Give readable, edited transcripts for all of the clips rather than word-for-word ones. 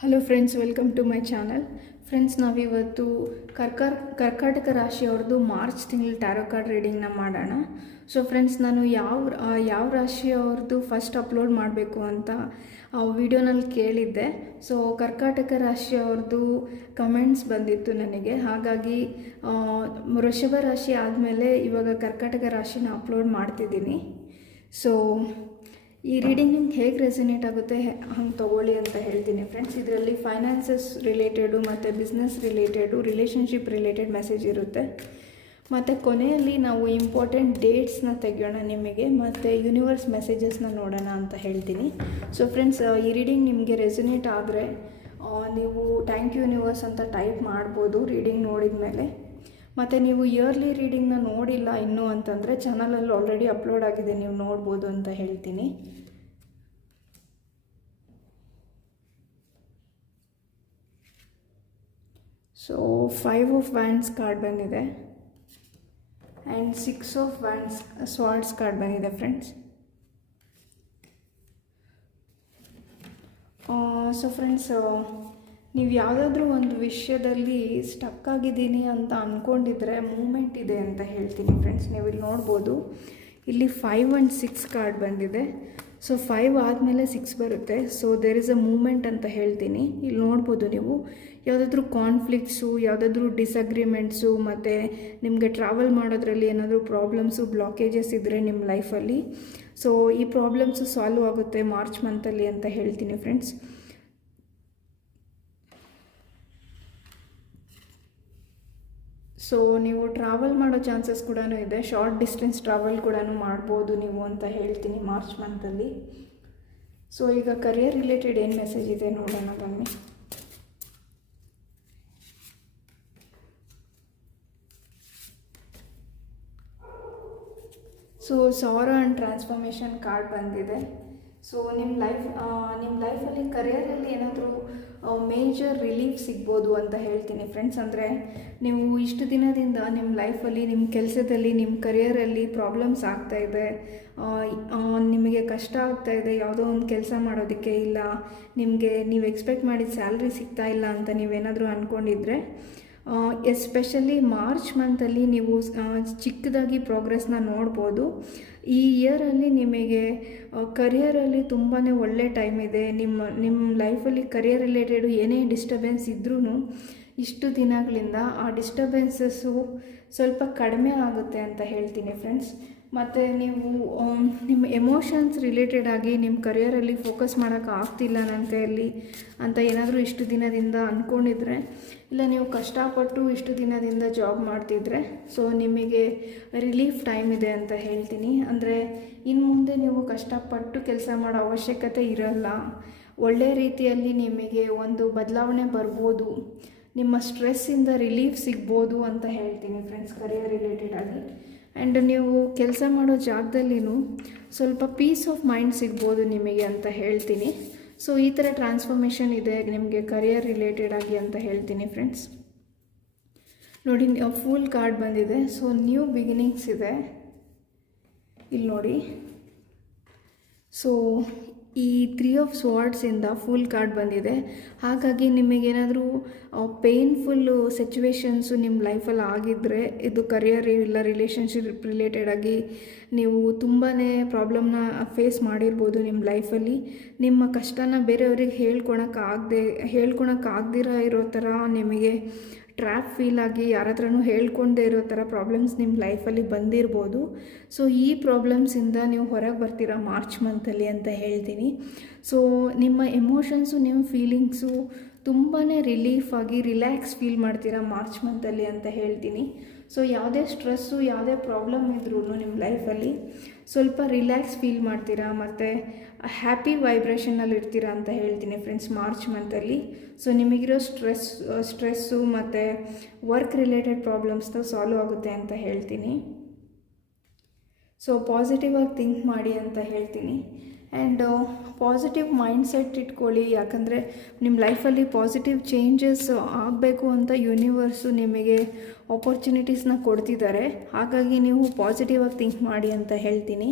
Hello friends, welcome to my channel. Friends, ನಾವಿವತ್ತು ಕರ್ಕಾಟಕ ರಾಶಿಯವ್ರದ್ದು ಮಾರ್ಚ್ ತಿಂಗಳ ಟ್ಯಾರೋ ಕಾರ್ಡ್ ರೀಡಿಂಗ್ನ ಮಾಡೋಣ. ಸೊ ಫ್ರೆಂಡ್ಸ್, ನಾನು ಯಾವ ರಾಶಿಯವ್ರದ್ದು ಫಸ್ಟ್ ಅಪ್ಲೋಡ್ ಮಾಡಬೇಕು ಅಂತ ವಿಡಿಯೋನಲ್ಲಿ ಕೇಳಿದ್ದೆ. ಸೊ ಕರ್ಕಾಟಕ ರಾಶಿಯವ್ರದ್ದು ಕಮೆಂಟ್ಸ್ ಬಂದಿತ್ತು ನನಗೆ. ಹಾಗಾಗಿ ವೃಷಭ ರಾಶಿ ಆದಮೇಲೆ ಇವಾಗ ಕರ್ಕಾಟಕ ರಾಶಿನ ಅಪ್ಲೋಡ್ ಮಾಡ್ತಿದ್ದೀನಿ. ಸೊ ಈ ರೀಡಿಂಗ್ ನಿಮ್ಗೆ ಹೇಗೆ ರೆಸನೇಟ್ ಆಗುತ್ತೆ ಹಂಗೆ ತೊಗೊಳ್ಳಿ ಅಂತ ಹೇಳ್ತೀನಿ ಫ್ರೆಂಡ್ಸ್. ಇದರಲ್ಲಿ ಫೈನಾನ್ಸಸ್ ರಿಲೇಟೆಡು ಮತ್ತು business related, relationship related message ಇರುತ್ತೆ. ಮತ್ತು ಕೊನೆಯಲ್ಲಿ ನಾವು ಇಂಪಾರ್ಟೆಂಟ್ ಡೇಟ್ಸ್ನ ತೆಗೆಯೋಣ ನಿಮಗೆ, ಮತ್ತು ಯೂನಿವರ್ಸ್ ಮೆಸೇಜಸ್ನ ನೋಡೋಣ ಅಂತ ಹೇಳ್ತೀನಿ. ಸೊ ಫ್ರೆಂಡ್ಸ್, ಈ ರೀಡಿಂಗ್ ನಿಮಗೆ ರೆಸನೇಟ್ ಆದರೆ ನೀವು ಥ್ಯಾಂಕ್ ಯು ಯೂನಿವರ್ಸ್ ಅಂತ ಟೈಪ್ ಮಾಡ್ಬೋದು ರೀಡಿಂಗ್ ನೋಡಿದ ಮೇಲೆ. ಮತ್ತು ನೀವು ಇಯರ್ಲಿ ರೀಡಿಂಗ್ನ ನೋಡಿಲ್ಲ ಇನ್ನೂ ಅಂತಂದರೆ ಚಾನಲಲ್ಲಿ ಆಲ್ರೆಡಿ ಅಪ್ಲೋಡ್ ಆಗಿದೆ, ನೀವು ನೋಡ್ಬೋದು ಅಂತ ಹೇಳ್ತೀನಿ. ಸೊ 5 ಆಫ್ ವ್ಯಾಂಡ್ಸ್ ಕಾರ್ಡ್ ಬಂದಿದೆ ಆ್ಯಂಡ್ 6 ಆಫ್ ವ್ಯಾಂಡ್ಸ್ ಸ್ವಾರ್ಡ್ಸ್ ಕಾರ್ಡ್ ಬಂದಿದೆ ಫ್ರೆಂಡ್ಸ್. ಸೊ ಫ್ರೆಂಡ್ಸ್, ನೀವು ಯಾವುದಾದ್ರೂ ಒಂದು ವಿಷಯದಲ್ಲಿ ಸ್ಟಕ್ ಆಗಿದ್ದೀನಿ ಅಂತ ಅಂದ್ಕೊಂಡಿದ್ರೆ ಮೂಮೆಂಟ್ ಇದೆ ಅಂತ ಹೇಳ್ತೀನಿ ಫ್ರೆಂಡ್ಸ್. ನೀವು ಇಲ್ಲಿ ನೋಡ್ಬೋದು, ಇಲ್ಲಿ 5 ಆ್ಯಂಡ್ 6 ಕಾರ್ಡ್ ಬಂದಿದೆ. ಸೊ 5 ಆದಮೇಲೆ 6 ಬರುತ್ತೆ. So there is a moment ಅಂತ ಹೇಳ್ತೀನಿ. ಇಲ್ಲಿ ನೋಡ್ಬೋದು ನೀವು, ಯಾವುದಾದ್ರೂ ಕಾನ್ಫ್ಲಿಕ್ಟ್ಸು, ಯಾವುದಾದ್ರೂ ಡಿಸಗ್ರಿಮೆಂಟ್ಸು, ಮತ್ತು ನಿಮಗೆ ಟ್ರಾವೆಲ್ ಮಾಡೋದ್ರಲ್ಲಿ ಏನಾದರೂ ಪ್ರಾಬ್ಲಮ್ಸು, ಬ್ಲಾಕೇಜಸ್ ಇದ್ದರೆ ನಿಮ್ಮ ಲೈಫಲ್ಲಿ, ಸೊ ಈ ಪ್ರಾಬ್ಲಮ್ಸು ಸಾಲ್ವ್ ಆಗುತ್ತೆ ಮಾರ್ಚ್ ಮಂತಲ್ಲಿ ಅಂತ ಹೇಳ್ತೀನಿ ಫ್ರೆಂಡ್ಸ್. ಸೊ ನೀವು ಟ್ರಾವೆಲ್ ಮಾಡೋ ಚಾನ್ಸಸ್ ಕೂಡ ಇದೆ, ಶಾರ್ಟ್ ಡಿಸ್ಟೆನ್ಸ್ ಟ್ರಾವೆಲ್ ಕೂಡ ಮಾಡ್ಬೋದು ನೀವು ಅಂತ ಹೇಳ್ತೀನಿ ಮಾರ್ಚ್ ಮಂತಲ್ಲಿ. ಸೊ ಈಗ ಕರಿಯರ್ ರಿಲೇಟೆಡ್ ಏನು ಮೆಸೇಜ್ ಇದೆ ನೋಡೋಣ ಬನ್ನಿ. ಸೊ ಸಾರೋ ಆ್ಯಂಡ್ ಟ್ರಾನ್ಸ್ಫಾರ್ಮೇಷನ್ ಕಾರ್ಡ್ ಬಂದಿದೆ. ಸೊ ನಿಮ್ಮ ಲೈಫಲ್ಲಿ ಕರಿಯರಲ್ಲಿ ಏನಾದರೂ ಮೇಜರ್ ರಿಲೀಫ್ ಸಿಗ್ಬೋದು ಅಂತ ಹೇಳ್ತೀನಿ ಫ್ರೆಂಡ್ಸ್. ಅಂದರೆ ನೀವು ಇಷ್ಟು ದಿನದಿಂದ ನಿಮ್ಮ ಲೈಫಲ್ಲಿ, ನಿಮ್ಮ ಕೆಲಸದಲ್ಲಿ, ನಿಮ್ಮ ಕರಿಯರಲ್ಲಿ ಪ್ರಾಬ್ಲಮ್ಸ್ ಆಗ್ತಾಯಿದೆ, ನಿಮಗೆ ಕಷ್ಟ ಆಗ್ತಾಯಿದೆ, ಯಾವುದೋ ಒಂದು ಕೆಲಸ ಮಾಡೋದಕ್ಕೆ, ಇಲ್ಲ ನಿಮಗೆ ನೀವು ಎಕ್ಸ್ಪೆಕ್ಟ್ ಮಾಡಿದ ಸ್ಯಾಲ್ರಿ ಸಿಗ್ತಾ ಇಲ್ಲ ಅಂತ ನೀವೇನಾದರೂ ಅಂದ್ಕೊಂಡಿದ್ರೆ, ಎಸ್ಪೆಷಲಿ ಮಾರ್ಚ್ ಮಂತಲ್ಲಿ ನೀವು ಚಿಕ್ಕದಾಗಿ ಪ್ರೋಗ್ರೆಸ್ನ ನೋಡ್ಬೋದು. ಈ ಇಯರಲ್ಲಿ ನಿಮಗೆ ಕರಿಯರಲ್ಲಿ ತುಂಬಾ ಒಳ್ಳೆ ಟೈಮ್ ಇದೆ. ನಿಮ್ಮ ಲೈಫಲ್ಲಿ ಕರಿಯರ್ ರಿಲೇಟೆಡು ಏನೇ ಡಿಸ್ಟರ್ಬೆನ್ಸ್ ಇದ್ರೂ ಇಷ್ಟು ದಿನಗಳಿಂದ ಆ ಡಿಸ್ಟರ್ಬೆನ್ಸಸ್ಸು ಸ್ವಲ್ಪ ಕಡಿಮೆ ಆಗುತ್ತೆ ಅಂತ ಹೇಳ್ತೀನಿ ಫ್ರೆಂಡ್ಸ್. ಮತ್ತು ನೀವು ನಿಮ್ಮ ಎಮೋಷನ್ಸ್ ರಿಲೇಟೆಡ್ ಆಗಿ ನಿಮ್ಮ ಕರಿಯರಲ್ಲಿ ಫೋಕಸ್ ಮಾಡೋಕ್ಕೆ ಆಗ್ತಿಲ್ಲ ನನ್ನ ಕೈಯಲ್ಲಿ ಅಂತ ಏನಾದರೂ ಇಷ್ಟು ದಿನದಿಂದ ಅಂದ್ಕೊಂಡಿದ್ರೆ, ಇಲ್ಲ ನೀವು ಕಷ್ಟಪಟ್ಟು ಇಷ್ಟು ದಿನದಿಂದ ಜಾಬ್ ಮಾಡ್ತಿದ್ರೆ, ಸೊ ನಿಮಗೆ ರಿಲೀಫ್ ಟೈಮ್ ಇದೆ ಅಂತ ಹೇಳ್ತೀನಿ. ಅಂದರೆ ಇನ್ನು ಮುಂದೆ ನೀವು ಕಷ್ಟಪಟ್ಟು ಕೆಲಸ ಮಾಡೋ ಅವಶ್ಯಕತೆ ಇರಲ್ಲ, ಒಳ್ಳೆಯ ರೀತಿಯಲ್ಲಿ ನಿಮಗೆ ಒಂದು ಬದಲಾವಣೆ ಬರ್ಬೋದು, ನಿಮ್ಮ ಸ್ಟ್ರೆಸ್ಸಿಂದ ರಿಲೀಫ್ ಸಿಗ್ಬೋದು ಅಂತ ಹೇಳ್ತೀನಿ ಫ್ರೆಂಡ್ಸ್ ಕರಿಯರ್ ರಿಲೇಟೆಡ್ ಆಗಿ. ಆ್ಯಂಡ್ ನೀವು ಕೆಲಸ ಮಾಡೋ ಜಾಗದಲ್ಲಿನೂ ಸ್ವಲ್ಪ ಪೀಸ್ ಆಫ್ ಮೈಂಡ್ ಸಿಗ್ಬೋದು ನಿಮಗೆ ಅಂತ ಹೇಳ್ತೀನಿ. ಸೊ ಈ ಥರ ಟ್ರಾನ್ಸ್ಫಾರ್ಮೇಷನ್ ಇದೆ ನಿಮಗೆ ಕರಿಯರ್ ರಿಲೇಟೆಡ್ ಆಗಿ ಅಂತ ಹೇಳ್ತೀನಿ ಫ್ರೆಂಡ್ಸ್. ನೋಡಿ, ಫುಲ್ ಕಾರ್ಡ್ ಬಂದಿದೆ. ಸೊ ನ್ಯೂ ಬಿಗಿನಿಂಗ್ಸ್ ಇದೆ ಇಲ್ಲಿ ನೋಡಿ. ಸೊ ಈ 3 ಆಫ್ ಸ್ವಾರ್ಡ್ಸಿಂದ ಫುಲ್ ಕಾರ್ಡ್ ಬಂದಿದೆ. ಹಾಗಾಗಿ ನಿಮಗೇನಾದರೂ ಪೇನ್ಫುಲ್ಲು ಸಿಚುವೇಶನ್ಸು ನಿಮ್ಮ ಲೈಫಲ್ಲಿ ಆಗಿದ್ದರೆ, ಇದು ಕರಿಯರ್ ಇಲ್ಲ ರಿಲೇಷನ್ಶಿಪ್ ರಿಲೇಟೆಡ್ ಆಗಿ ನೀವು ತುಂಬಾ ಪ್ರಾಬ್ಲಮ್ನ ಫೇಸ್ ಮಾಡಿರ್ಬೋದು ನಿಮ್ಮ ಲೈಫಲ್ಲಿ. ನಿಮ್ಮ ಕಷ್ಟನ ಬೇರೆಯವ್ರಿಗೆ ಹೇಳ್ಕೊಳಕ್ಕಾಗ್ದಿರ ಇರೋ ಥರ ನಿಮಗೆ ಟ್ರ್ಯಾಪ್ ಫೀಲ್ ಆಗಿ ಯಾರ ಹತ್ರನೂ ಹೇಳ್ಕೊಂಡೇ ಇರೋ ಥರ ಪ್ರಾಬ್ಲಮ್ಸ್ ನಿಮ್ಮ ಲೈಫಲ್ಲಿ ಬಂದಿರ್ಬೋದು. ಸೊ ಈ ಪ್ರಾಬ್ಲಮ್ಸಿಂದ ನೀವು ಹೊರಗೆ ಬರ್ತೀರಾ ಮಾರ್ಚ್ ಮಂತಲ್ಲಿ ಅಂತ ಹೇಳ್ತೀನಿ. ಸೊ ನಿಮ್ಮ ಎಮೋಷನ್ಸು, ನಿಮ್ಮ ಫೀಲಿಂಗ್ಸು ತುಂಬಾ ರಿಲೀಫ್ ಆಗಿ ರಿಲ್ಯಾಕ್ಸ್ ಫೀಲ್ ಮಾಡ್ತೀರಾ ಮಾರ್ಚ್ ಮಂತಲ್ಲಿ ಅಂತ ಹೇಳ್ತೀನಿ. ಸೊ ಯಾವುದೇ ಸ್ಟ್ರೆಸ್ಸು, ಯಾವುದೇ ಪ್ರಾಬ್ಲಮ್ ಇದ್ರೂ ನಿಮ್ಮ ಲೈಫಲ್ಲಿ ಸ್ವಲ್ಪ ರಿಲ್ಯಾಕ್ಸ್ ಫೀಲ್ ಮಾಡ್ತೀರಾ ಮತ್ತು ಹ್ಯಾಪಿ ವೈಬ್ರೇಷನಲ್ಲಿ ಇರ್ತೀರಾ ಅಂತ ಹೇಳ್ತೀನಿ ಫ್ರೆಂಡ್ಸ್ ಮಾರ್ಚ್ ಮಂತಲ್ಲಿ. ಸೊ ನಿಮಗಿರೋ ಸ್ಟ್ರೆಸ್ಸು ಮತ್ತು ವರ್ಕ್ ರಿಲೇಟೆಡ್ ಪ್ರಾಬ್ಲಮ್ಸ್ನ ಸಾಲ್ವ್ ಆಗುತ್ತೆ ಅಂತ ಹೇಳ್ತೀನಿ. ಸೊ ಪಾಸಿಟಿವ್ ಆಗಿ ಥಿಂಕ್ ಮಾಡಿ ಅಂತ ಹೇಳ್ತೀನಿ. ಆ್ಯಂಡ್ ಪಾಸಿಟಿವ್ ಮೈಂಡ್ಸೆಟ್ ಇಟ್ಕೊಳ್ಳಿ, ಯಾಕಂದರೆ ನಿಮ್ಮ ಲೈಫಲ್ಲಿ ಪಾಸಿಟಿವ್ ಚೇಂಜಸ್ ಆಗಬೇಕು ಅಂತ ಯೂನಿವರ್ಸು ನಿಮಗೆ ಆಪರ್ಚುನಿಟೀಸ್ನ ಕೊಡ್ತಿದ್ದಾರೆ. ಹಾಗಾಗಿ ನೀವು ಪಾಸಿಟಿವ್ ಆಗಿ ಥಿಂಕ್ ಮಾಡಿ ಅಂತ ಹೇಳ್ತೀನಿ.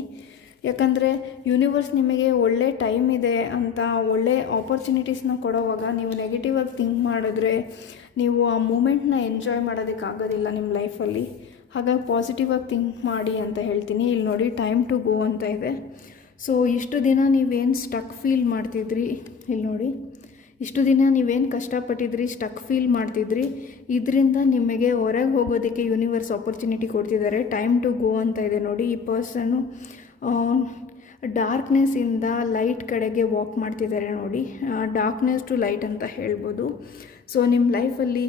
ಯಾಕಂದರೆ ಯೂನಿವರ್ಸ್ ನಿಮಗೆ ಒಳ್ಳೆ ಟೈಮ್ ಇದೆ ಅಂತ ಒಳ್ಳೆ ಆಪರ್ಚುನಿಟೀಸ್ನ ಕೊಡೋವಾಗ ನೀವು ನೆಗೆಟಿವ್ ಆಗಿ ಥಿಂಕ್ ಮಾಡಿದ್ರೆ ನೀವು ಆ ಮೂಮೆಂಟ್ನ ಎಂಜಾಯ್ ಮಾಡೋದಕ್ಕಾಗೋದಿಲ್ಲ ನಿಮ್ಮ ಲೈಫಲ್ಲಿ. ಹಾಗಾಗಿ ಪಾಸಿಟಿವ್ ಆಗಿ ಥಿಂಕ್ ಮಾಡಿ ಅಂತ ಹೇಳ್ತೀನಿ. ಇಲ್ಲಿ ನೋಡಿ ಟೈಮ್ ಟು ಗೋ ಅಂತ ಇದೆ. ಸೊ ಇಷ್ಟು ದಿನ ನೀವೇನು ಸ್ಟಕ್ ಫೀಲ್ ಮಾಡ್ತಿದ್ರಿ, ಇಲ್ಲಿ ನೋಡಿ ಇಷ್ಟು ದಿನ ನೀವೇನು ಕಷ್ಟಪಟ್ಟಿದ್ರಿ, ಸ್ಟಕ್ ಫೀಲ್ ಮಾಡ್ತಿದ್ರಿ, ಇದರಿಂದ ನಿಮಗೆ ಹೊರಗೆ ಹೋಗೋದಕ್ಕೆ ಯೂನಿವರ್ಸ್ ಆಪರ್ಚುನಿಟಿ ಕೊಡ್ತಿದ್ದಾರೆ. ಟೈಮ್ ಟು ಗೋ ಅಂತ ಇದೆ ನೋಡಿ. ಈ ಪರ್ಸನ್ನು ಡಾರ್ಕ್ನೆಸ್ಸಿಂದ ಲೈಟ್ ಕಡೆಗೆ ವಾಕ್ ಮಾಡ್ತಿದ್ದಾರೆ ನೋಡಿ. ಡಾರ್ಕ್ನೆಸ್ ಟು ಲೈಟ್ ಅಂತ ಹೇಳ್ಬೋದು. ಸೊ ನಿಮ್ಮ ಲೈಫಲ್ಲಿ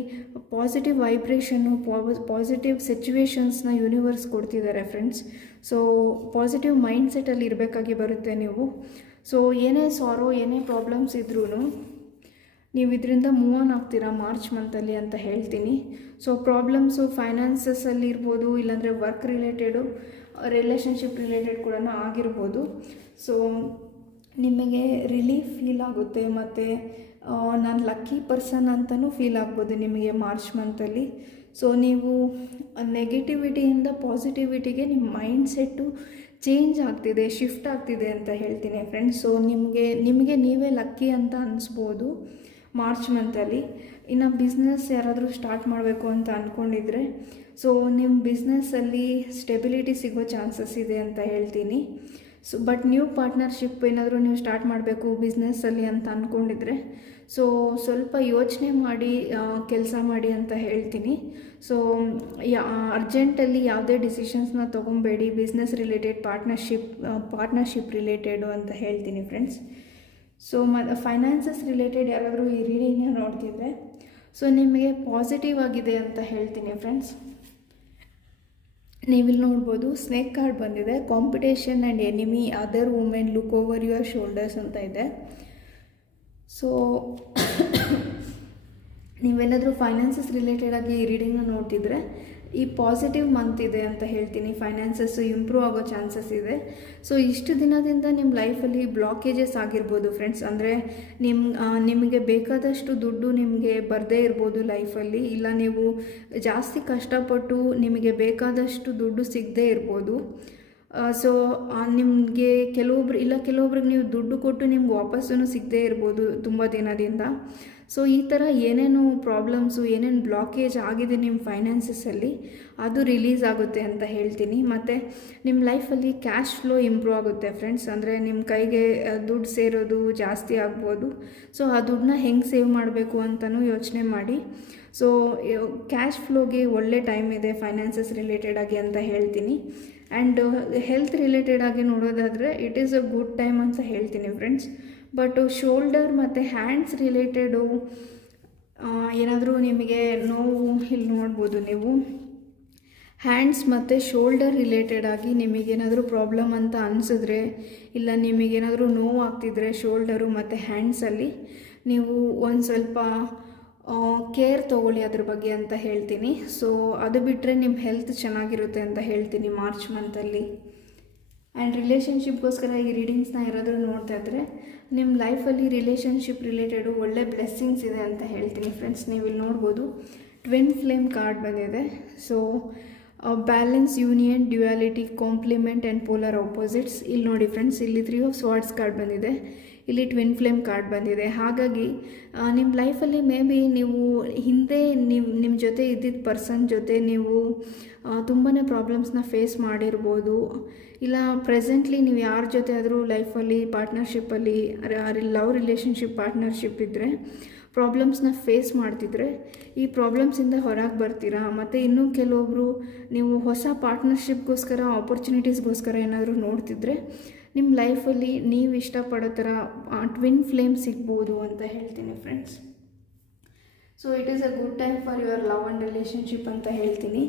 ಪಾಸಿಟಿವ್ ವೈಬ್ರೇಷನ್ನು, ಪಾಸಿಟಿವ್ ಸಿಚುವೇಶನ್ಸ್ನ ಯೂನಿವರ್ಸ್ ಕೊಡ್ತಿದ್ದಾರೆ ಫ್ರೆಂಡ್ಸ್. ಸೊ ಪಾಸಿಟಿವ್ ಮೈಂಡ್ಸೆಟ್ಟಲ್ಲಿ ಇರಬೇಕಾಗಿ ಬರುತ್ತೆ ನೀವು. ಸೊ ಏನೇ ಸಾರೋ, ಏನೇ ಪ್ರಾಬ್ಲಮ್ಸ್ ಇದ್ರೂ ನೀವು ಇದರಿಂದ ಮೂವ್ ಆನ್ ಆಗ್ತೀರಾ ಮಾರ್ಚ್ ಮಂತಲ್ಲಿ ಅಂತ ಹೇಳ್ತೀನಿ. ಸೊ ಪ್ರಾಬ್ಲಮ್ಸು ಫೈನಾನ್ಸಸ್ಸಲ್ಲಿ ಇರ್ಬೋದು, ಇಲ್ಲಾಂದರೆ ವರ್ಕ್ ರಿಲೇಟೆಡು, ರಿಲೇಷನ್ಶಿಪ್ ರಿಲೇಟೆಡ್ ಕೂಡ ಆಗಿರ್ಬೋದು. ಸೊ ನಿಮಗೆ ರಿಲೀಫ್ ಫೀಲ್ ಆಗುತ್ತೆ ಮತ್ತು ನಾನು ಲಕ್ಕಿ ಪರ್ಸನ್ ಅಂತಲೂ ಫೀಲ್ ಆಗ್ಬೋದು ನಿಮಗೆ ಮಾರ್ಚ್ ಮಂತಲ್ಲಿ. ಸೊ ನೀವು ನೆಗೆಟಿವಿಟಿಯಿಂದ ಪಾಸಿಟಿವಿಟಿಗೆ ನಿಮ್ಮ ಮೈಂಡ್ಸೆಟ್ಟು ಚೇಂಜ್ ಆಗ್ತಿದೆ, ಶಿಫ್ಟ್ ಆಗ್ತಿದೆ ಅಂತ ಹೇಳ್ತೀನಿ ಫ್ರೆಂಡ್ಸ್. ಸೊ ನಿಮಗೆ ನೀವೇ ಲಕ್ಕಿ ಅಂತ ಅನಿಸ್ಬೋದು ಮಾರ್ಚ್ ಮಂತಲ್ಲಿ. ಇನ್ನು ಬಿಸ್ನೆಸ್ ಯಾರಾದರೂ ಸ್ಟಾರ್ಟ್ ಮಾಡಬೇಕು ಅಂತ ಅಂದ್ಕೊಂಡಿದ್ರೆ ಸೊ ನಿಮ್ಮ ಬಿಸ್ನೆಸ್ಸಲ್ಲಿ ಸ್ಟೆಬಿಲಿಟಿ ಸಿಗೋ ಚಾನ್ಸಸ್ ಇದೆ ಅಂತ ಹೇಳ್ತೀನಿ. ಸೊ ಬಟ್ ನ್ಯೂ ಪಾರ್ಟ್ನರ್ಶಿಪ್ ಏನಾದರೂ ನೀವು ಸ್ಟಾರ್ಟ್ ಮಾಡಬೇಕು ಬಿಸ್ನೆಸ್ಸಲ್ಲಿ ಅಂತ ಅಂದ್ಕೊಂಡಿದ್ರೆ ಸೊ ಸ್ವಲ್ಪ ಯೋಚನೆ ಮಾಡಿ ಕೆಲಸ ಮಾಡಿ ಅಂತ ಹೇಳ್ತೀನಿ. ಸೊ ಅರ್ಜೆಂಟಲ್ಲಿ ಯಾವುದೇ ಡಿಸಿಷನ್ಸ್ನ ತೊಗೊಬೇಡಿ, ಬಿಸ್ನೆಸ್ ರಿಲೇಟೆಡ್, ಪಾರ್ಟ್ನರ್ಶಿಪ್ ರಿಲೇಟೆಡು ಅಂತ ಹೇಳ್ತೀನಿ ಫ್ರೆಂಡ್ಸ್. ಸೊ ಫೈನಾನ್ಸಸ್ ರಿಲೇಟೆಡ್ ಯಾರಾದರೂ ಈ ರೀಡಿಂಗ್ನ ನೋಡ್ತಿದ್ರೆ ಸೊ ನಿಮಗೆ ಪಾಸಿಟಿವ್ ಆಗಿದೆ ಅಂತ ಹೇಳ್ತೀನಿ ಫ್ರೆಂಡ್ಸ್. ನೀವಿಲ್ಲಿ ನೋಡ್ಬೋದು ಸ್ನೇಕ್ ಕಾರ್ಡ್ ಬಂದಿದೆ. Competition and enemy, other women, look over your shoulders ಅಂತ ಇದೆ. ಸೊ ನೀವೇನಾದರೂ ಫೈನಾನ್ಸಸ್ ರಿಲೇಟೆಡಾಗಿ ಈ ರೀಡಿಂಗ್ನ ನೋಡ್ತಿದ್ರೆ ಈ ಪಾಸಿಟಿವ್ ಮಂತ್ ಇದೆ ಅಂತ ಹೇಳ್ತೀನಿ. ಫೈನಾನ್ಸಸ್ಸು ಇಂಪ್ರೂವ್ ಆಗೋ ಚಾನ್ಸಸ್ ಇದೆ. ಸೊ ಇಷ್ಟು ದಿನದಿಂದ ನಿಮ್ಮ ಲೈಫಲ್ಲಿ ಬ್ಲಾಕೇಜಸ್ ಆಗಿರ್ಬೋದು ಫ್ರೆಂಡ್ಸ್. ಅಂದರೆ ನಿಮಗೆ ಬೇಕಾದಷ್ಟು ದುಡ್ಡು ನಿಮಗೆ ಬರದೇ ಇರ್ಬೋದು ಲೈಫಲ್ಲಿ, ಇಲ್ಲ ನೀವು ಜಾಸ್ತಿ ಕಷ್ಟಪಟ್ಟು ನಿಮಗೆ ಬೇಕಾದಷ್ಟು ದುಡ್ಡು ಸಿಗದೇ ಇರ್ಬೋದು. ಸೊ ನಿಮಗೆ ಕೆಲವೊಬ್ರಿಗೆ ನೀವು ದುಡ್ಡು ಕೊಟ್ಟು ನಿಮ್ಗೆ ವಾಪಸ್ಸು ಸಿಗದೇ ಇರ್ಬೋದು ತುಂಬ ದಿನದಿಂದ. ಸೊ ಈ ಥರ ಏನೇನು ಪ್ರಾಬ್ಲಮ್ಸು, ಏನೇನು ಬ್ಲಾಕೇಜ್ ಆಗಿದೆ ನಿಮ್ಮ ಫೈನಾನ್ಸಸ್ಸಲ್ಲಿ ಅದು ರಿಲೀಸ್ ಆಗುತ್ತೆ ಅಂತ ಹೇಳ್ತೀನಿ. ಮತ್ತು ನಿಮ್ಮ ಲೈಫಲ್ಲಿ ಕ್ಯಾಶ್ ಫ್ಲೋ ಇಂಪ್ರೂವ್ ಆಗುತ್ತೆ ಫ್ರೆಂಡ್ಸ್. ಅಂದರೆ ನಿಮ್ಮ ಕೈಗೆ ದುಡ್ಡು ಸೇರೋದು ಜಾಸ್ತಿ ಆಗ್ಬೋದು. ಸೊ ಆ ದುಡ್ಡನ್ನ ಹೆಂಗೆ ಸೇವ್ ಮಾಡಬೇಕು ಅಂತಲೂ ಯೋಚನೆ ಮಾಡಿ. ಸೊ ಕ್ಯಾಶ್ ಫ್ಲೋಗೆ ಒಳ್ಳೆ ಟೈಮ್ ಇದೆ ಫೈನಾನ್ಸಸ್ ರಿಲೇಟೆಡಾಗಿ ಅಂತ ಹೇಳ್ತೀನಿ. ಆ್ಯಂಡ್ ಹೆಲ್ತ್ ರಿಲೇಟೆಡಾಗಿ ನೋಡೋದಾದರೆ it is a good time ಅಂತ ಹೇಳ್ತೀನಿ ಫ್ರೆಂಡ್ಸ್. ಬಟ್ ಶೋಲ್ಡರ್ ಮತ್ತು ಹ್ಯಾಂಡ್ಸ್ ರಿಲೇಟೆಡು ಏನಾದರೂ ನಿಮಗೆ ನೋವು, ಇಲ್ಲಿ ನೋಡ್ಬೋದು ನೀವು ಹ್ಯಾಂಡ್ಸ್ ಮತ್ತು ಶೋಲ್ಡರ್ ರಿಲೇಟೆಡಾಗಿ ನಿಮಗೇನಾದರೂ ಪ್ರಾಬ್ಲಮ್ ಅಂತ ಅನಿಸಿದ್ರೆ, ಇಲ್ಲ ನಿಮಗೇನಾದರೂ ನೋವು ಆಗ್ತಿದ್ರೆ ಶೋಲ್ಡರು ಮತ್ತು ಹ್ಯಾಂಡ್ಸಲ್ಲಿ, ನೀವು ಒಂದು ಸ್ವಲ್ಪ ಕೇರ್ ತೊಗೊಳ್ಳಿ ಅದ್ರ ಬಗ್ಗೆ ಅಂತ ಹೇಳ್ತೀನಿ. ಸೊ ಅದು ಬಿಟ್ಟರೆ ನಿಮ್ಮ ಹೆಲ್ತ್ ಚೆನ್ನಾಗಿರುತ್ತೆ ಅಂತ ಹೇಳ್ತೀನಿ ಮಾರ್ಚ್ ಮಂತಲ್ಲಿ. ಆ್ಯಂಡ್ ರಿಲೇಷನ್ಶಿಪ್ಗೋಸ್ಕರ ಈ ರೀಡಿಂಗ್ಸ್ನ ಯಾರಾದರೂ ನೋಡ್ತಾ ಇದ್ದರೆ ನಿಮ್ಮ ಲೈಫಲ್ಲಿ ರಿಲೇಷನ್ಶಿಪ್ ರಿಲೇಟೆಡು ಒಳ್ಳೆ ಬ್ಲೆಸ್ಸಿಂಗ್ಸ್ ಇದೆ ಅಂತ ಹೇಳ್ತೀನಿ ಫ್ರೆಂಡ್ಸ್. ನೀವು ಇಲ್ಲಿ ನೋಡ್ಬೋದು ಟ್ವಿನ್ ಫ್ಲೇಮ್ ಕಾರ್ಡ್ ಬಂದಿದೆ. So balance, union, duality, complement and polar opposites. ಇಲ್ಲಿ ನೋಡಿ ಫ್ರೆಂಡ್ಸ್, ಇಲ್ಲಿ 3 ಆಫ್ ಸ್ವಾರ್ಡ್ಸ್ ಕಾರ್ಡ್ ಬಂದಿದೆ, ಇಲ್ಲಿ ಟ್ವಿನ್ ಫ್ಲೇಮ್ ಕಾರ್ಡ್ ಬಂದಿದೆ. ಹಾಗಾಗಿ ನಿಮ್ಮ ಲೈಫಲ್ಲಿ ಮೇ ಬಿ ನೀವು ಹಿಂದೆ ನಿಮ್ಮ ಜೊತೆ ಇದ್ದಿದ್ದ ಪರ್ಸನ್ ಜೊತೆ ನೀವು ತುಂಬಾ ಪ್ರಾಬ್ಲಮ್ಸ್ನ ಫೇಸ್ ಮಾಡಿರ್ಬೋದು. ಇಲ್ಲ ಪ್ರೆಸೆಂಟ್ಲಿ ನೀವು ಯಾರ ಜೊತೆ ಆದರೂ ಲೈಫಲ್ಲಿ ಪಾರ್ಟ್ನರ್ಶಿಪ್ಪಲ್ಲಿ ಲವ್ ರಿಲೇಷನ್ಶಿಪ್ ಪಾರ್ಟ್ನರ್ಶಿಪ್ ಇದ್ದರೆ ಪ್ರಾಬ್ಲಮ್ಸ್ನ ಫೇಸ್ ಮಾಡ್ತಿದ್ರೆ ಈ ಪ್ರಾಬ್ಲಮ್ಸಿಂದ ಹೊರಗೆ ಬರ್ತೀರಾ. ಮತ್ತು ಇನ್ನೂ ಕೆಲವೊಬ್ಬರು ನೀವು ಹೊಸ ಪಾರ್ಟ್ನರ್ಶಿಪ್ಗೋಸ್ಕರ, ಆಪರ್ಚುನಿಟೀಸ್ಗೋಸ್ಕರ ಏನಾದರೂ ನೋಡ್ತಿದ್ರೆ ನಿಮ್ಮ ಲೈಫಲ್ಲಿ ನೀವು ಇಷ್ಟಪಡೋ ಥರ ಟ್ವಿನ್ ಫ್ಲೇಮ್ ಸಿಗ್ಬೋದು ಅಂತ ಹೇಳ್ತೀನಿ friends. So it is a good time for your love and relationship ಅಂತ ಹೇಳ್ತೀನಿ.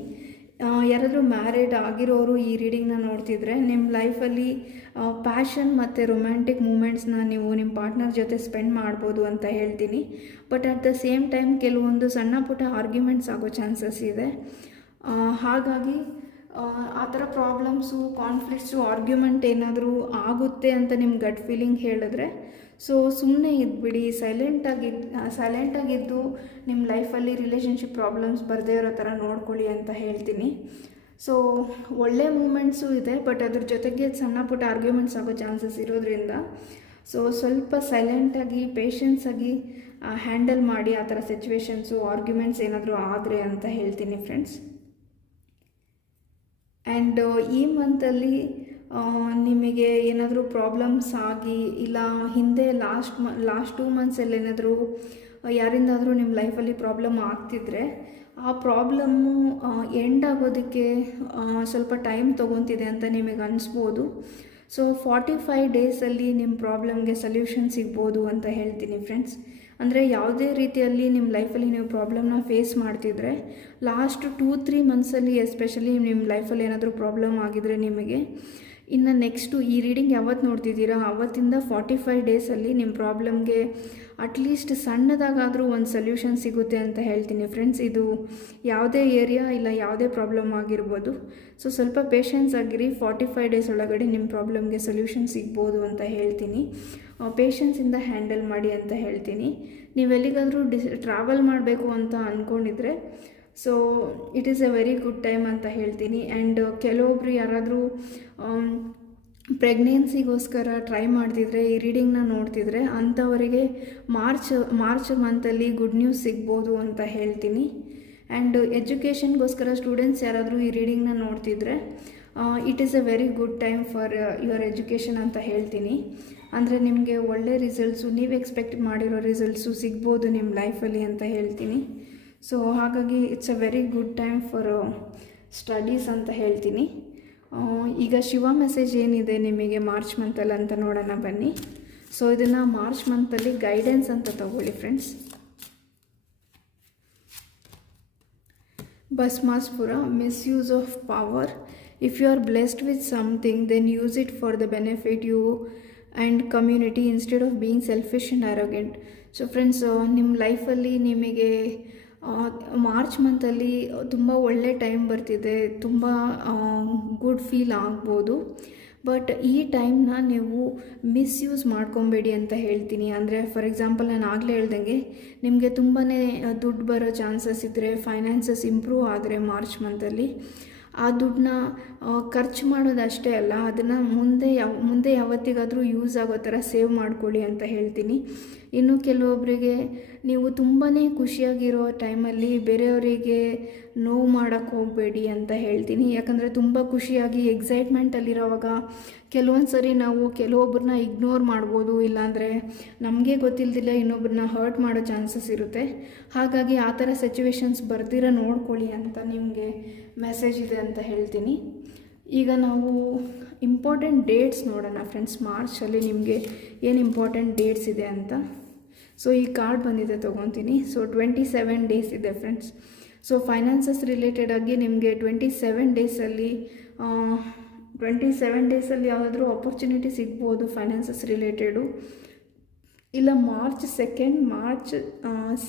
ಯಾರಾದರೂ ಮ್ಯಾರಿಡ್ ಆಗಿರೋರು ಈ ರೀಡಿಂಗ್ನ ನೋಡ್ತಿದ್ರೆ ನಿಮ್ಮ ಲೈಫಲ್ಲಿ ಪ್ಯಾಷನ್ ಮತ್ತು ರೊಮ್ಯಾಂಟಿಕ್ ಮೂಮೆಂಟ್ಸ್ನ ನೀವು ನಿಮ್ಮ ಪಾರ್ಟ್ನರ್ ಜೊತೆ ಸ್ಪೆಂಡ್ ಮಾಡ್ಬೋದು ಅಂತ ಹೇಳ್ತೀನಿ. But at the same time ಕೆಲವೊಂದು ಸಣ್ಣ ಪುಟ್ಟ ಆರ್ಗ್ಯುಮೆಂಟ್ಸ್ ಆಗೋ ಚಾನ್ಸಸ್ ಇದೆ. ಹಾಗಾಗಿ ಆ ಥರ ಪ್ರಾಬ್ಲಮ್ಸು, ಕಾನ್ಫ್ಲಿಕ್ಟ್ಸು, ಆರ್ಗ್ಯುಮೆಂಟ್ ಏನಾದರೂ ಆಗುತ್ತೆ ಅಂತ ನಿಮ್ಮ ಗಟ್ ಫೀಲಿಂಗ್ ಹೇಳಿದ್ರೆ ಸೊ ಸುಮ್ಮನೆ ಇದ್ಬಿಡಿ, ಸೈಲೆಂಟಾಗಿದ್ದು ನಿಮ್ಮ ಲೈಫಲ್ಲಿ ರಿಲೇಷನ್ಶಿಪ್ ಪ್ರಾಬ್ಲಮ್ಸ್ ಬರದೇ ಇರೋ ಥರ ನೋಡ್ಕೊಳ್ಳಿ ಅಂತ ಹೇಳ್ತೀನಿ. ಸೊ ಒಳ್ಳೆ ಮೂಮೆಂಟ್ಸು ಇದೆ, ಬಟ್ ಅದ್ರ ಜೊತೆಗೆ ಸಣ್ಣ ಪುಟ್ಟ ಆರ್ಗ್ಯುಮೆಂಟ್ಸ್ ಆಗೋ ಚಾನ್ಸಸ್ ಇರೋದ್ರಿಂದ ಸೊ ಸ್ವಲ್ಪ ಸೈಲೆಂಟಾಗಿ ಪೇಷನ್ಸಾಗಿ ಹ್ಯಾಂಡಲ್ ಮಾಡಿ ಆ ಥರ ಸಿಚುವೇಶನ್ಸು ಆರ್ಗ್ಯುಮೆಂಟ್ಸ್ ಏನಾದರೂ ಆದರೆ ಅಂತ ಹೇಳ್ತೀನಿ ಫ್ರೆಂಡ್ಸ್. ಆ್ಯಂಡ್ ಈ ಮಂತಲ್ಲಿ ನಿಮಗೆ ಏನಾದರೂ ಪ್ರಾಬ್ಲಮ್ಸ್ ಆಗಿ ಇಲ್ಲ ಹಿಂದೆ ಲಾಸ್ಟ್ 2 ಮಂತ್ಸಲ್ಲಿ ಏನಾದರೂ ಯಾರಿಂದಾದರೂ ನಿಮ್ಮ ಲೈಫಲ್ಲಿ ಪ್ರಾಬ್ಲಮ್ ಆಗ್ತಿದ್ರೆ ಆ ಪ್ರಾಬ್ಲಮ್ಮು ಎಂಡ್ ಆಗೋದಕ್ಕೆ ಸ್ವಲ್ಪ ಟೈಮ್ ತೊಗೊತಿದೆ ಅಂತ ನಿಮಗೆ ಅನಿಸ್ಬೋದು. ಸೊ 45 ಡೇಸಲ್ಲಿ ನಿಮ್ಮ ಪ್ರಾಬ್ಲಮ್ಗೆ ಸೊಲ್ಯೂಷನ್ ಸಿಗ್ಬೋದು ಅಂತ ಹೇಳ್ತೀನಿ ಫ್ರೆಂಡ್ಸ್. ಅಂದರೆ ಯಾವುದೇ ರೀತಿಯಲ್ಲಿ ನಿಮ್ಮ ಲೈಫಲ್ಲಿ ನೀವು ಪ್ರಾಬ್ಲಮ್ನ ಫೇಸ್ ಮಾಡ್ತಿದ್ರೆ ಲಾಸ್ಟ್ 2-3 ಮಂತ್ಸಲ್ಲಿ ಎಸ್ಪೆಷಲಿ ನಿಮ್ಮ ಲೈಫಲ್ಲಿ ಏನಾದರೂ ಪ್ರಾಬ್ಲಮ್ ಆಗಿದರೆ ನಿಮಗೆ ಇನ್ನು ನೆಕ್ಸ್ಟು ಈ ರೀಡಿಂಗ್ ಯಾವತ್ತು ನೋಡ್ತಿದ್ದೀರಾ ಆವತ್ತಿಂದ 45 ಡೇಸಲ್ಲಿ ನಿಮ್ಮ ಪ್ರಾಬ್ಲಮ್ಗೆ ಅಟ್ಲೀಸ್ಟ್ ಸಣ್ಣದಾಗಾದರೂ ಒಂದು ಸೊಲ್ಯೂಷನ್ ಸಿಗುತ್ತೆ ಅಂತ ಹೇಳ್ತೀನಿ ಫ್ರೆಂಡ್ಸ್. ಇದು ಯಾವುದೇ ಏರಿಯಾ ಇಲ್ಲ ಯಾವುದೇ ಪ್ರಾಬ್ಲಮ್ ಆಗಿರ್ಬೋದು. ಸೊ ಸ್ವಲ್ಪ ಪೇಷನ್ಸ್ ಆಗಿರಿ, 45 ಡೇಸ್ ಒಳಗಡೆ ನಿಮ್ಮ ಪ್ರಾಬ್ಲಮ್ಗೆ ಸೊಲ್ಯೂಷನ್ ಸಿಗ್ಬೋದು ಅಂತ ಹೇಳ್ತೀನಿ. ಪೇಷನ್ಸಿಂದ ಹ್ಯಾಂಡಲ್ ಮಾಡಿ ಅಂತ ಹೇಳ್ತೀನಿ. ನೀವೆಲ್ಲಿಗಾದರೂ ಟ್ರಾವೆಲ್ ಮಾಡಬೇಕು ಅಂತ ಅಂದ್ಕೊಂಡಿದ್ರೆ so it is a very good time ಅಂತ ಹೇಳ್ತೀನಿ. ಆ್ಯಂಡ್ ಕೆಲವೊಬ್ರು ಯಾರಾದರೂ ಪ್ರೆಗ್ನೆನ್ಸಿಗೋಸ್ಕರ ಟ್ರೈ ಮಾಡ್ತಿದ್ರೆ ಈ ರೀಡಿಂಗ್ನ ನೋಡ್ತಿದ್ರೆ ಅಂಥವರಿಗೆ ಮಾರ್ಚ್ ಮಂತಲ್ಲಿ ಗುಡ್ ನ್ಯೂಸ್ ಸಿಗ್ಬೋದು ಅಂತ ಹೇಳ್ತೀನಿ. ಆ್ಯಂಡ್ ಎಜುಕೇಷನ್ಗೋಸ್ಕರ ಸ್ಟೂಡೆಂಟ್ಸ್ ಯಾರಾದರೂ ಈ ರೀಡಿಂಗ್ನ ನೋಡ್ತಿದ್ರೆ it is a very good time for your education ಅಂತ ಹೇಳ್ತೀನಿ. ಅಂದರೆ ನಿಮಗೆ ಒಳ್ಳೆ ರಿಸಲ್ಟ್ಸು ನೀವು ಎಕ್ಸ್ಪೆಕ್ಟ್ ಮಾಡಿರೋ ರಿಸಲ್ಟ್ಸು ಸಿಗ್ಬೋದು ನಿಮ್ಮ ಲೈಫಲ್ಲಿ ಅಂತ ಹೇಳ್ತೀನಿ. ಸೊ ಹಾಗಾಗಿ it's a very good time for studies ಅಂತ ಹೇಳ್ತೀನಿ. ಈಗ ಶಿವ ಮೆಸೇಜ್ ಏನಿದೆ ನಿಮಗೆ ಮಾರ್ಚ್ ಮಂತಲ್ಲಿ ಅಂತ ನೋಡೋಣ ಬನ್ನಿ. ಸೊ ಇದನ್ನು ಮಾರ್ಚ್ ಮಂತಲ್ಲಿ ಗೈಡೆನ್ಸ್ ಅಂತ ತಗೊಳ್ಳಿ friends. Bhasmasura, misuse of power. If you are blessed with something then use it for the benefit you and community instead of being selfish and arrogant. So friends, ನಿಮ್ಮ ಲೈಫಲ್ಲಿ ನಿಮಗೆ March ಮಂತಲ್ಲಿ ತುಂಬ ಒಳ್ಳೆ time ಬರ್ತಿದೆ, ತುಂಬ good feel ಆಗ್ಬೋದು. But ಈ ಟೈಮ್ನ ನೀವು ಮಿಸ್ಯೂಸ್ ಮಾಡ್ಕೊಬೇಡಿ ಅಂತ ಹೇಳ್ತೀನಿ. ಅಂದರೆ ಫಾರ್ ಎಕ್ಸಾಂಪಲ್ ನಾನು ಆಗಲೇ ಹೇಳ್ದಂಗೆ ನಿಮಗೆ ತುಂಬಾ ದುಡ್ಡು ಬರೋ ಚಾನ್ಸಸ್ ಇದ್ದರೆ, ಫೈನಾನ್ಸಸ್ ಇಂಪ್ರೂವ್ ಆದರೆ ಮಾರ್ಚ್ ಮಂತಲ್ಲಿ ಆ ದುಡ್ಡನ್ನ ಖರ್ಚು ಮಾಡೋದಷ್ಟೇ ಅಲ್ಲ, ಅದನ್ನು ಮುಂದೆ ಯಾವತ್ತಿಗಾದರೂ ಯೂಸ್ ಆಗೋ ಥರ ಸೇವ್ ಮಾಡ್ಕೊಳ್ಳಿ ಅಂತ ಹೇಳ್ತೀನಿ. ಇನ್ನು ಕೆಲವೊಬ್ಬರಿಗೆ ನೀವು ತುಂಬಾ ಖುಷಿಯಾಗಿರೋ ಟೈಮಲ್ಲಿ ಬೇರೆಯವರಿಗೆ ನೋವು ಮಾಡೋಕ್ಕೆ ಹೋಗಬೇಡಿ ಅಂತ ಹೇಳ್ತೀನಿ. ಯಾಕಂದರೆ ತುಂಬ ಖುಷಿಯಾಗಿ ಎಕ್ಸೈಟ್ಮೆಂಟಲ್ಲಿರೋವಾಗ ಕೆಲವೊಂದು ಸರಿ ನಾವು ಕೆಲವೊಬ್ಬರನ್ನ ಇಗ್ನೋರ್ ಮಾಡ್ಬೋದು, ಇಲ್ಲಾಂದರೆ ನಮಗೆ ಗೊತ್ತಿಲ್ಲದಿಲ್ಲ ಇನ್ನೊಬ್ಬರನ್ನ ಹರ್ಟ್ ಮಾಡೋ ಚಾನ್ಸಸ್ ಇರುತ್ತೆ. ಹಾಗಾಗಿ ಆ ಥರ ಸಿಚುವೇಶನ್ಸ್ ಬರ್ದಿರ ನೋಡ್ಕೊಳ್ಳಿ ಅಂತ ನಿಮಗೆ ಮೆಸೇಜ್ ಇದೆ ಅಂತ ಹೇಳ್ತೀನಿ. ಈಗ ನಾವು ಇಂಪಾರ್ಟೆಂಟ್ ಡೇಟ್ಸ್ ನೋಡೋಣ ಫ್ರೆಂಡ್ಸ್. ಮಾರ್ಚಲ್ಲಿ ನಿಮಗೆ ಏನು ಇಂಪಾರ್ಟೆಂಟ್ ಡೇಟ್ಸ್ ಇದೆ ಅಂತ. ಸೊ ಈ ಕಾರ್ಡ್ ಬಂದಿದೆ ತೊಗೊತೀನಿ. ಸೊ 27 ಡೇಸ್ ಇದೆ ಫ್ರೆಂಡ್ಸ್. ಸೊ ಫೈನಾನ್ಸಸ್ ರಿಲೇಟೆಡ್ ಆಗಿ ನಿಮಗೆ 27 ಡೇಸಲ್ಲಿ ಯಾವುದಾದ್ರೂ ಆಪರ್ಚುನಿಟಿ ಸಿಗ್ಬೋದು ಫೈನಾನ್ಸಸ್ ರಿಲೇಟೆಡು. ಇಲ್ಲ ಮಾರ್ಚ್ 2, ಮಾರ್ಚ್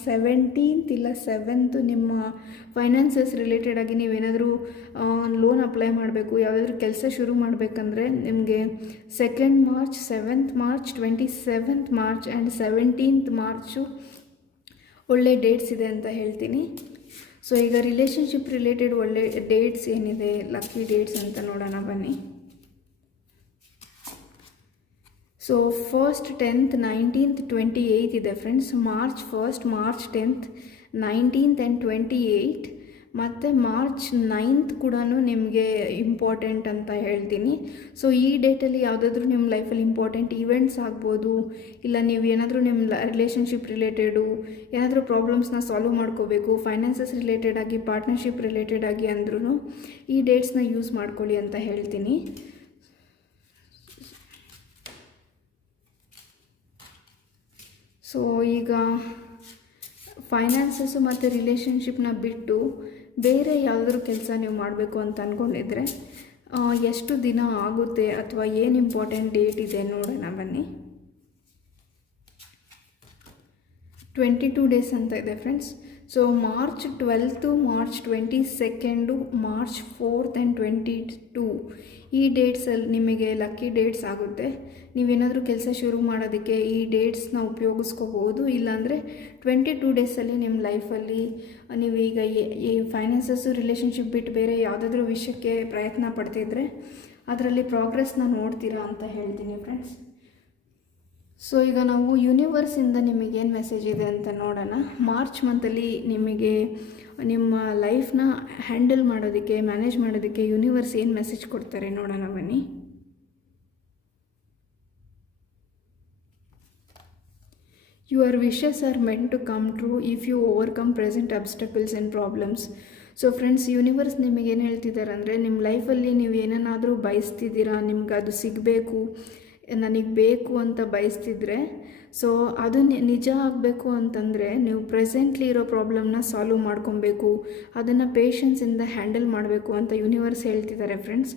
17th ಇಲ್ಲ 7th ನಿಮ್ಮ ಫೈನಾನ್ಸಸ್ ರಿಲೇಟೆಡ್ ಆಗಿ ನೀವೇನಾದರೂ ಲೋನ್ ಅಪ್ಲೈ ಮಾಡಬೇಕು, ಯಾವುದಾದ್ರೂ ಕೆಲಸ ಶುರು ಮಾಡಬೇಕಂದ್ರೆ ನಿಮಗೆ 2nd March, 7th March, 27th March and 17th March ಒಳ್ಳೆ ಡೇಟ್ಸ್ ಇದೆ ಅಂತ ಹೇಳ್ತೀನಿ. ಸೊ ಈಗ ರಿಲೇಷನ್ಶಿಪ್ ರಿಲೇಟೆಡ್ ಒಳ್ಳೆ ಡೇಟ್ಸ್ ಏನಿದೆ, ಲಕ್ಕಿ ಡೇಟ್ಸ್ ಅಂತ ನೋಡೋಣ ಬನ್ನಿ. So 1st, 10th, 19th, 28th ಇದೆ friends. March 1st, March 10th, 19th and 28 ಮತ್ತು ಮಾರ್ಚ್ 9th ಕೂಡ ನಿಮಗೆ ಇಂಪಾರ್ಟೆಂಟ್ ಅಂತ ಹೇಳ್ತೀನಿ. ಸೊ ಈ ಡೇಟಲ್ಲಿ ಯಾವುದಾದ್ರೂ ನಿಮ್ಮ ಲೈಫಲ್ಲಿ ಇಂಪಾರ್ಟೆಂಟ್ ಈವೆಂಟ್ಸ್ ಆಗ್ಬೋದು, ಇಲ್ಲ ನೀವು ಏನಾದರೂ ನಿಮ್ಮ ರಿಲೇಷನ್ಶಿಪ್ ರಿಲೇಟೆಡು ಏನಾದರೂ ಪ್ರಾಬ್ಲಮ್ಸ್ನ ಸಾಲ್ವ್ ಮಾಡ್ಕೋಬೇಕು, ಫೈನಾನ್ಸಸ್ ರಿಲೇಟೆಡ್ ಆಗಿ, ಪಾರ್ಟ್ನರ್ಶಿಪ್ ರಿಲೇಟೆಡ್ ಆಗಿ ಅಂದ್ರೂ ಈ ಡೇಟ್ಸ್ನ ಯೂಸ್ ಮಾಡ್ಕೊಳ್ಳಿ ಅಂತ ಹೇಳ್ತೀನಿ. ಸೊ ಈಗ ಫೈನಾನ್ಸಸ್ಸು ಮತ್ತು ರಿಲೇಷನ್ಶಿಪ್ನ ಬಿಟ್ಟು ಬೇರೆ ಯಾವುದಾದ್ರೂ ಕೆಲಸ ನೀವು ಮಾಡಬೇಕು ಅಂತ ಅಂದ್ಕೊಂಡಿದ್ರೆ ಎಷ್ಟು ದಿನ ಆಗುತ್ತೆ ಅಥವಾ ಏನು ಇಂಪಾರ್ಟೆಂಟ್ ಡೇಟ್ ಇದೆ ನೋಡೋಣ ಬನ್ನಿ. 22 ಡೇಸ್ ಅಂತ ಇದೆ friends. So March 12, March 22, March 4th and 22 ಈ ಡೇಟ್ಸಲ್ಲಿ ನಿಮಗೆ ಲಕ್ಕಿ ಡೇಟ್ಸ್ ಆಗುತ್ತೆ. ನೀವೇನಾದರೂ ಕೆಲಸ ಶುರು ಮಾಡೋದಕ್ಕೆ ಈ ಡೇಟ್ಸ್ನ ಉಪಯೋಗಿಸ್ಕೋಬೋದು. ಇಲ್ಲಾಂದರೆ 22 ಡೇಸಲ್ಲಿ ನಿಮ್ಮ ಲೈಫಲ್ಲಿ ನೀವೀಗ ಈ ಫೈನಾನ್ಸಸ್ಸು ರಿಲೇಷನ್ಶಿಪ್ ಬಿಟ್ಟು ಬೇರೆ ಯಾವುದಾದ್ರೂ ವಿಷಯಕ್ಕೆ ಪ್ರಯತ್ನ ಪಡ್ತಿದ್ರೆ ಅದರಲ್ಲಿ ಪ್ರೋಗ್ರೆಸ್ನ ನೋಡ್ತೀರಾ ಅಂತ ಹೇಳ್ತೀನಿ ಫ್ರೆಂಡ್ಸ್. ಸೊ ಈಗ ನಾವು ಯೂನಿವರ್ಸಿಂದ ನಿಮಗೇನು ಮೆಸೇಜ್ ಇದೆ ಅಂತ ನೋಡೋಣ. ಮಾರ್ಚ್ ಮಂತಲ್ಲಿ ನಿಮಗೆ ನಿಮ್ಮ ಲೈಫ್ನ ಹ್ಯಾಂಡಲ್ ಮಾಡೋದಕ್ಕೆ, ಮ್ಯಾನೇಜ್ ಮಾಡೋದಕ್ಕೆ ಯೂನಿವರ್ಸ್ ಏನು ಮೆಸೇಜ್ ಕೊಡ್ತಾರೆ ನೋಡೋಣ ಬನ್ನಿ. Your wishes are meant to come true if you overcome present obstacles and problems. So friends, universe ನಿಮಗೇನು ಹೇಳ್ತಿದ್ದಾರೆ ಅಂದರೆ, ನಿಮ್ಮ ಲೈಫಲ್ಲಿ ನೀವು ಏನನ್ನಾದರೂ ಬಯಸ್ತಿದ್ದೀರಾ, ನಿಮ್ಗೆ ಅದು ಸಿಗಬೇಕು, ನನಗೆ ಬೇಕು ಅಂತ ಬಯಸ್ತಿದ್ರೆ, ಸೊ ಅದು ನಿಜ ಆಗಬೇಕು ಅಂತಂದರೆ ನೀವು ಪ್ರೆಸೆಂಟ್ಲಿ ಇರೋ ಪ್ರಾಬ್ಲಮ್ನ ಸಾಲ್ವ್ ಮಾಡ್ಕೊಬೇಕು, ಅದನ್ನು ಪೇಷನ್ಸಿಂದ ಹ್ಯಾಂಡಲ್ ಮಾಡಬೇಕು ಅಂತ ಯೂನಿವರ್ಸ್ ಹೇಳ್ತಿದ್ದಾರೆ ಫ್ರೆಂಡ್ಸ್.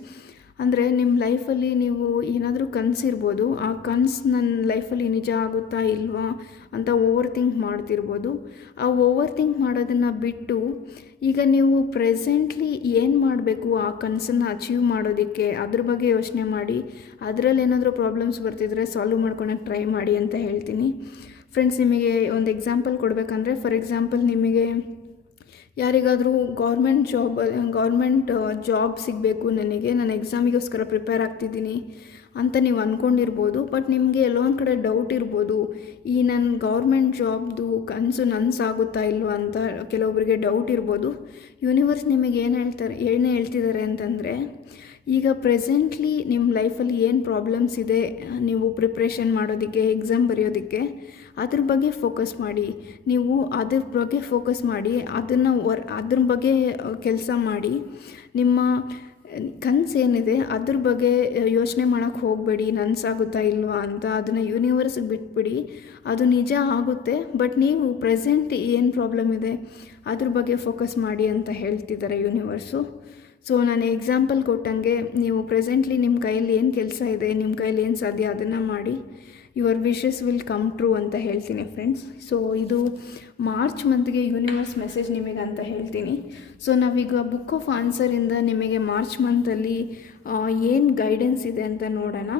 ಅಂದರೆ ನಿಮ್ಮ ಲೈಫಲ್ಲಿ ನೀವು ಏನಾದರೂ ಕನಸಿರ್ಬೋದು, ಆ ಕನಸು ನನ್ನ ಲೈಫಲ್ಲಿ ನಿಜ ಆಗುತ್ತಾ ಇಲ್ವಾ ಅಂತ ಓವರ್ ಥಿಂಕ್ ಮಾಡ್ತಿರ್ಬೋದು. ಆ ಓವರ್ ಥಿಂಕ್ ಮಾಡೋದನ್ನು ಬಿಟ್ಟು ಈಗ ನೀವು ಪ್ರೆಸೆಂಟ್ಲಿ ಏನು ಮಾಡಬೇಕು ಆ ಕನಸನ್ನು ಅಚೀವ್ ಮಾಡೋದಕ್ಕೆ ಅದ್ರ ಬಗ್ಗೆ ಯೋಚನೆ ಮಾಡಿ, ಅದರಲ್ಲಿ ಏನಾದರೂ ಪ್ರಾಬ್ಲಮ್ಸ್ ಬರ್ತಿದ್ರೆ ಸಾಲ್ವ್ ಮಾಡ್ಕೊಳಕ್ಕೆ ಟ್ರೈ ಮಾಡಿ ಅಂತ ಹೇಳ್ತೀನಿ ಫ್ರೆಂಡ್ಸ್. ನಿಮಗೆ ಒಂದು ಎಕ್ಸಾಂಪಲ್ ಕೊಡಬೇಕಂದ್ರೆ, ಫಾರ್ ಎಕ್ಸಾಂಪಲ್ ನಿಮಗೆ ಯಾರಿಗಾದರೂ ಗೌರ್ಮೆಂಟ್ ಜಾಬ್ ಸಿಗಬೇಕು, ನಾನು ಎಕ್ಸಾಮಿಗೋಸ್ಕರ ಪ್ರಿಪೇರ್ ಆಗ್ತಿದ್ದೀನಿ ಅಂತ ನೀವು ಅಂದ್ಕೊಂಡಿರ್ಬೋದು. ಬಟ್ ನಿಮಗೆ ಎಲ್ಲೋ ಒಂದು ಕಡೆ ಡೌಟ್ ಇರ್ಬೋದು, ಈ ನನ್ನ ಗೌರ್ಮೆಂಟ್ ಜಾಬ್ದು ಕನಸು ನನಸಾಗುತ್ತಾ ಇಲ್ವಾ ಅಂತ ಕೆಲವೊಬ್ಬರಿಗೆ ಡೌಟ್ ಇರ್ಬೋದು. ಯೂನಿವರ್ಸ್ ನಿಮಗೆ ಏನು ಹೇಳ್ತಿದ್ದಾರೆ ಅಂತಂದರೆ, ಈಗ ಪ್ರೆಸೆಂಟ್ಲಿ ನಿಮ್ಮ ಲೈಫಲ್ಲಿ ಏನು ಪ್ರಾಬ್ಲಮ್ಸ್ ಇದೆ, ನೀವು ಪ್ರಿಪ್ರೇಷನ್ ಮಾಡೋದಕ್ಕೆ, ಎಕ್ಸಾಮ್ ಬರೆಯೋದಕ್ಕೆ, ಅದ್ರ ಬಗ್ಗೆ ಫೋಕಸ್ ಮಾಡಿ. ನೀವು ಅದ್ರ ಬಗ್ಗೆ ಫೋಕಸ್ ಮಾಡಿ, ಅದ್ರ ಬಗ್ಗೆ ಕೆಲಸ ಮಾಡಿ. ನಿಮ್ಮ ಕನಸು ಏನಿದೆ ಅದ್ರ ಬಗ್ಗೆ ಯೋಚನೆ ಮಾಡೋಕ್ಕೆ ಹೋಗಬೇಡಿ, ನನಸಾಗುತ್ತಾ ಇಲ್ವಾ ಅಂತ. ಅದನ್ನು ಯೂನಿವರ್ಸ್ಗೆ ಬಿಟ್ಬಿಡಿ, ಅದು ನಿಜ ಆಗುತ್ತೆ. ಬಟ್ ನೀವು ಪ್ರೆಸೆಂಟ್ ಏನು ಪ್ರಾಬ್ಲಮ್ ಇದೆ ಅದ್ರ ಬಗ್ಗೆ ಫೋಕಸ್ ಮಾಡಿ ಅಂತ ಹೇಳ್ತಿದ್ದಾರೆ ಯೂನಿವರ್ಸು. ಸೊ ನಾನು ಎಕ್ಸಾಂಪಲ್ ಕೊಟ್ಟಂಗೆ, ನೀವು ಪ್ರೆಸೆಂಟ್ಲಿ ನಿಮ್ಮ ಕೈಯಲ್ಲಿ ಏನು ಕೆಲಸ ಇದೆ, ನಿಮ್ಮ ಕೈಯಲ್ಲಿ ಏನು ಸಾಧ್ಯ ಅದನ್ನು ಮಾಡಿ. Your wishes will come true ಅಂತ ಹೇಳ್ತೀನಿ ಫ್ರೆಂಡ್ಸ್. ಸೊ ಇದು ಮಾರ್ಚ್ ಮಂತ್ಗೆ ಯೂನಿವರ್ಸ್ ಮೆಸೇಜ್ ನಿಮಗೆ ಅಂತ ಹೇಳ್ತೀನಿ. ಸೊ ನಾವೀಗ ಬುಕ್ ಆಫ್ ಆನ್ಸರಿಂದ ನಿಮಗೆ ಮಾರ್ಚ್ ಮಂತಲ್ಲಿ ಏನು ಗೈಡೆನ್ಸ್ ಇದೆ ಅಂತ ನೋಡೋಣ.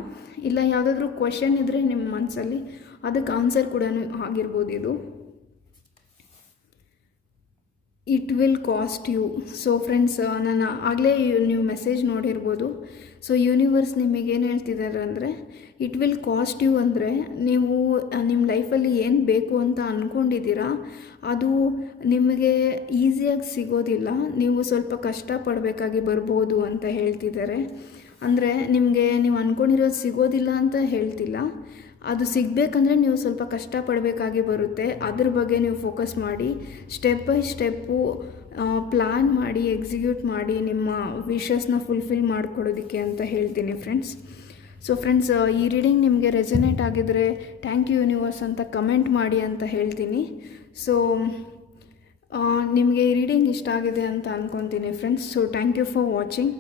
ಇಲ್ಲ ಯಾವುದಾದ್ರೂ ಕ್ವೆಶನ್ ಇದ್ದರೆ ನಿಮ್ಮ ಮನಸ್ಸಲ್ಲಿ, ಅದಕ್ಕೆ ಆನ್ಸರ್ ಕೂಡ ಆಗಿರ್ಬೋದು ಇದು. It will cost you. So friends, ನಾನು ಆಗಲೇ ನೀವು ಮೆಸೇಜ್ ನೋಡಿರ್ಬೋದು. ಸೊ ಯೂನಿವರ್ಸ್ ನಿಮಗೇನು ಹೇಳ್ತಿದ್ದಾರೆ ಅಂದರೆ, ಇಟ್ ವಿಲ್ ಕಾಸ್ಟ್ ಯು ಅಂದರೆ, ನೀವು ನಿಮ್ಮ ಲೈಫಲ್ಲಿ ಏನು ಬೇಕು ಅಂತ ಅಂದ್ಕೊಂಡಿದ್ದೀರಾ ಅದು ನಿಮಗೆ ಈಸಿಯಾಗಿ ಸಿಗೋದಿಲ್ಲ, ನೀವು ಸ್ವಲ್ಪ ಕಷ್ಟಪಡಬೇಕಾಗಿ ಬರ್ಬೋದು ಅಂತ ಹೇಳ್ತಿದ್ದಾರೆ. ಅಂದರೆ ನಿಮಗೆ ನೀವು ಅಂದ್ಕೊಂಡಿರೋದು ಸಿಗೋದಿಲ್ಲ ಅಂತ ಹೇಳ್ತಿಲ್ಲ, ಅದು ಸಿಗಬೇಕಂದ್ರೆ ನೀವು ಸ್ವಲ್ಪ ಕಷ್ಟಪಡಬೇಕಾಗಿ ಬರುತ್ತೆ. ಅದ್ರ ಬಗ್ಗೆ ನೀವು ಫೋಕಸ್ ಮಾಡಿ, ಸ್ಟೆಪ್ ಬೈ ಸ್ಟೆಪ್ಪು ಪ್ಲ್ಯಾನ್ ಮಾಡಿ, ಎಕ್ಸಿಕ್ಯೂಟ್ ಮಾಡಿ ನಿಮ್ಮ ವಿಶಸ್ನ ಫುಲ್ಫಿಲ್ ಮಾಡಿಕೊಡೋದಕ್ಕೆ ಅಂತ ಹೇಳ್ತೀನಿ ಫ್ರೆಂಡ್ಸ್. ಸೊ ಫ್ರೆಂಡ್ಸ್, ಈ ರೀಡಿಂಗ್ ನಿಮಗೆ ರೆಸನೇಟ್ ಆಗಿದ್ರೆ ಥ್ಯಾಂಕ್ ಯು ಯೂನಿವರ್ಸ್ ಅಂತ ಕಮೆಂಟ್ ಮಾಡಿ ಅಂತ ಹೇಳ್ತೀನಿ. ಸೊ ನಿಮಗೆ ಈ ರೀಡಿಂಗ್ ಇಷ್ಟ ಆಗಿದೆ ಅಂತ ಅಂದ್ಕೊತೀನಿ friends. So thank you for watching.